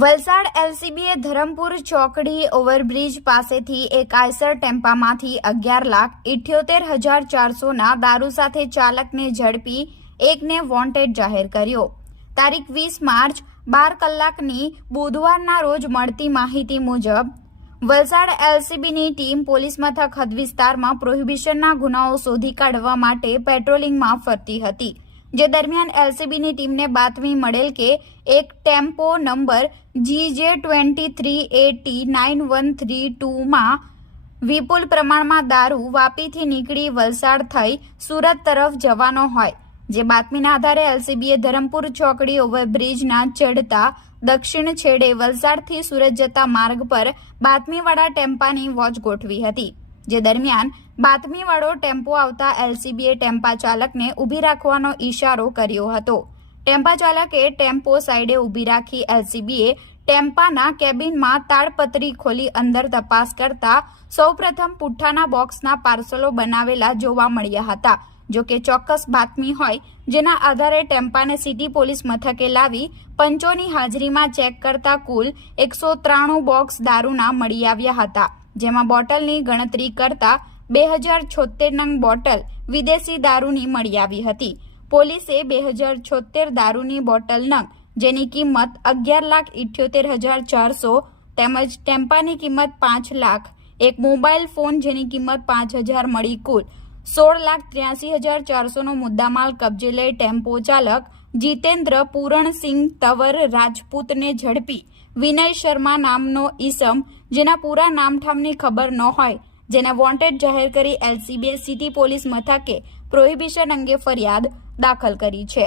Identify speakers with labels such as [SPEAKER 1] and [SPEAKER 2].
[SPEAKER 1] વલસાડ એલસીબીએ ધરમપુર ચોકડી ઓવરબ્રિજ પાસેથી એક આઈસર ટેમ્પામાંથી અગિયાર લાખ ઇઠ્યોતેર હજાર ચારસોના દારૂ સાથે ચાલકને ઝડપી એકને વોન્ટેડ જાહેર કર્યો. તારીખ વીસ માર્ચ, બાર કલાકની બુધવારના રોજ મળતી માહિતી મુજબ, વલસાડ એલસીબીની ટીમ પોલીસ મથક હદ વિસ્તારમાં પ્રોહિબિશનના ગુનાઓ શોધી કાઢવા માટે પેટ્રોલિંગમાં ફરતી હતી. જે દરમિયાન એલસીબીની ટીમને બાતમી મળેલ કે એક tempo number GJ twenty three AT nine one three ટુમાં વિપુલ પ્રમાણમાં દારૂ વાપીથી નીકળી વલસાડ થઈ સુરત તરફ જવાનો હોય. જે બાતમીના આધારે એલસીબીએ ધરમપુર ચોકડી ઓવરબ્રિજના ચડતા દક્ષિણ છેડે વલસાડથી સુરત જતા માર્ગ પર બાતમીવાળા ટેમ્પાની વોચ ગોઠવી હતી. જે દરમિયાન બાતમીવાળો ટેમ્પો આવતા એલસીબીએ ટેમ્પા ચાલકને ઊભી રાખવાનો ઇશારો કર્યો હતો. ટેમ્પા ચાલકે ટેમ્પો સાઈડે ઊભી રાખી એલસીબીએ ટેમ્પાના કેબિનમાં તાડપત્રી ખોલી અંદર તપાસ કરતા સૌપ્રથમ પુઠ્ઠાના બોક્સના પાર્સલો બનાવેલા જોવા મળ્યા હતા. જો કે ચોક્કસ બાતમી હોય, જેના આધારે ટેમ્પાને સિટી પોલીસ મથકે લાવી પંચોની હાજરીમાં ચેક કરતા કુલ એકસો ત્રાણું બોક્સ દારૂના મળી આવ્યા હતા. જેમાં બોટલની ગણતરી કરતા બે હજાર છોતેર નંગ બોટલ વિદેશી દારૂની મળી આવી હતી. પોલીસે બે હજાર છોતેર દારૂની બોટલ નંગ, જેની કિંમત અગિયાર લાખ ઇઠ્યોતેર હજાર ચારસો તેમજ ટેમ્પાની કિંમત પાંચ લાખ, એક મોબાઈલ ફોન જેની કિંમત પાંચ હજાર મળી કુલ સોળ લાખ ત્ર્યાસી હજાર ચારસોનો મુદ્દામાલ કબજે લઈ ટેમ્પો ચાલક જીતેન્દ્ર પૂરણસિંહ તવર રાજપૂતને ઝડપી વિનય શર્મા નામનો ઈસમ જેના પૂરા નામઠામની ખબર ન હોય, જેને વોન્ટેડ જાહેર કરી એલસીબીએ સિટી પોલીસ મથકે પ્રોહિબિશન અંગે ફરિયાદ દાખલ કરી છે.